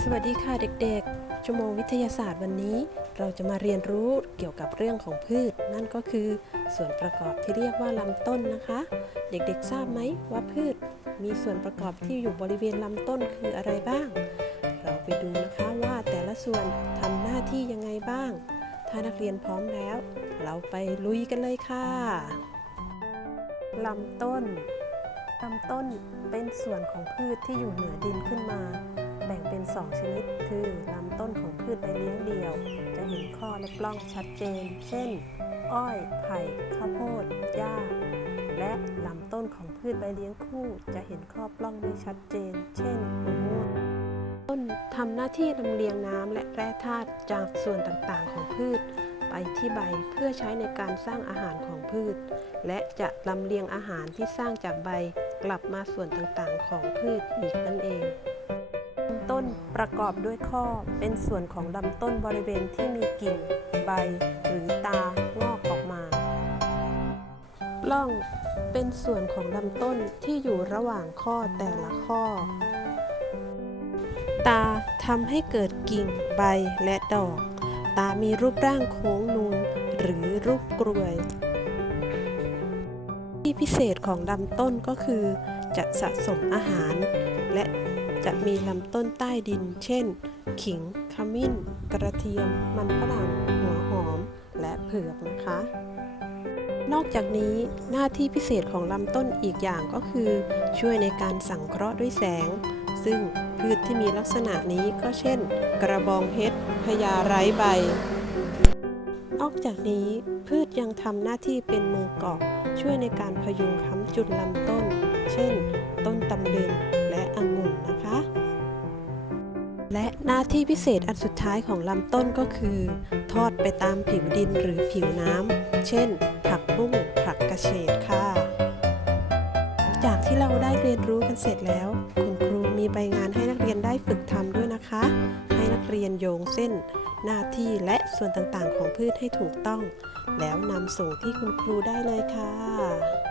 สวัสดีค่ะเด็กๆ ชั่วโมงวิทยาศาสตร์วันนี้ เราจะมาเรียนรู้เกี่ยวกับเรื่องของพืช นั่นก็คือส่วนประกอบที่เรียกว่าลำต้นนะคะ เด็กๆทราบไหมว่าพืช มีส่วนประกอบที่อยู่บริเวณลำต้นคืออะไรบ้าง เราไปดูนะคะว่าแต่ละส่วนทำหน้าที่ยังไงบ้าง ถ้านักเรียนพร้อมแล้ว เราไปลุยกันเลยค่ะลำต้น ลำต้นเป็นส่วนของพืชที่อยู่เหนือดินขึ้นมา แบ่งเป็น2ชนิด คือลำต้นของพืชใบเลี้ยงเดี่ยว จะเห็นข้อและปล้องชัดเจน เช่น อ้อย ไผ่ ข้าวโพดหญ้า และลำต้นของพืชใบเลี้ยงคู่ จะเห็นข้อปล้องไม่ชัดเจน เช่นมะม่วงต้นทำหน้าที่ลำเลียงน้ำและแร่ธาตุจากส่วนต่างๆของพืช ไปที่ใบเพื่อใช้ในการสร้างอาหารของพืช และจะลำเลียงอาหารที่สร้างจากใบ กลับมาส่วนต่างๆ ของพืชอีกนั่นเองลำต้นประกอบด้วยข้อเป็นส่วนของลำต้นบริเวณที่มีกิ่ง ใบ หรือตางอกออกมาปล้องเป็นส่วนของลำต้นที่อยู่ระหว่างข้อแต่ละข้อ ตาทำให้เกิดกิ่ง ใบและดอก ตามีรูปร่างโค้งนูนหรือรูปกรวย พิเศษของลำต้นก็คือ จะสะสมอาหาร และจะมีลำต้นใต้ดิน เช่น ขิง ขมิ้น กระเทียม มันฝรั่ง หัวหอม และเผือกนะคะ นอกจากนี้หน้าที่พิเศษของลำต้นอีกอย่างก็คือ ช่วยในการสังเคราะห์ด้วยแสง ซึ่งพืชที่มีลักษณะนี้ก็เช่น กระบองเพชรพญาไร้ใบ นอกจากนี้พืชยังทำหน้าที่เป็นมือเกาะช่วยในการพยุงค้ำจุดลำต้น เช่น ต้นตำลึงและองุ่นนะคะ และหน้าที่พิเศษอันสุดท้ายของลำต้นก็คือ ทอดไปตามผิวดินหรือผิวน้ำเช่น ผักบุ้งผักกระเฉดค่ะ จากที่เราได้เรียนรู้กันเสร็จแล้ว คุณครูมีใบงานให้นักเรียนได้ฝึกทำด้วยนะคะ เรียนโยงเส้น หน้าที่และส่วนต่างๆ ของพืชให้ถูกต้อง แล้วนำส่งที่คุณครูได้เลยค่ะ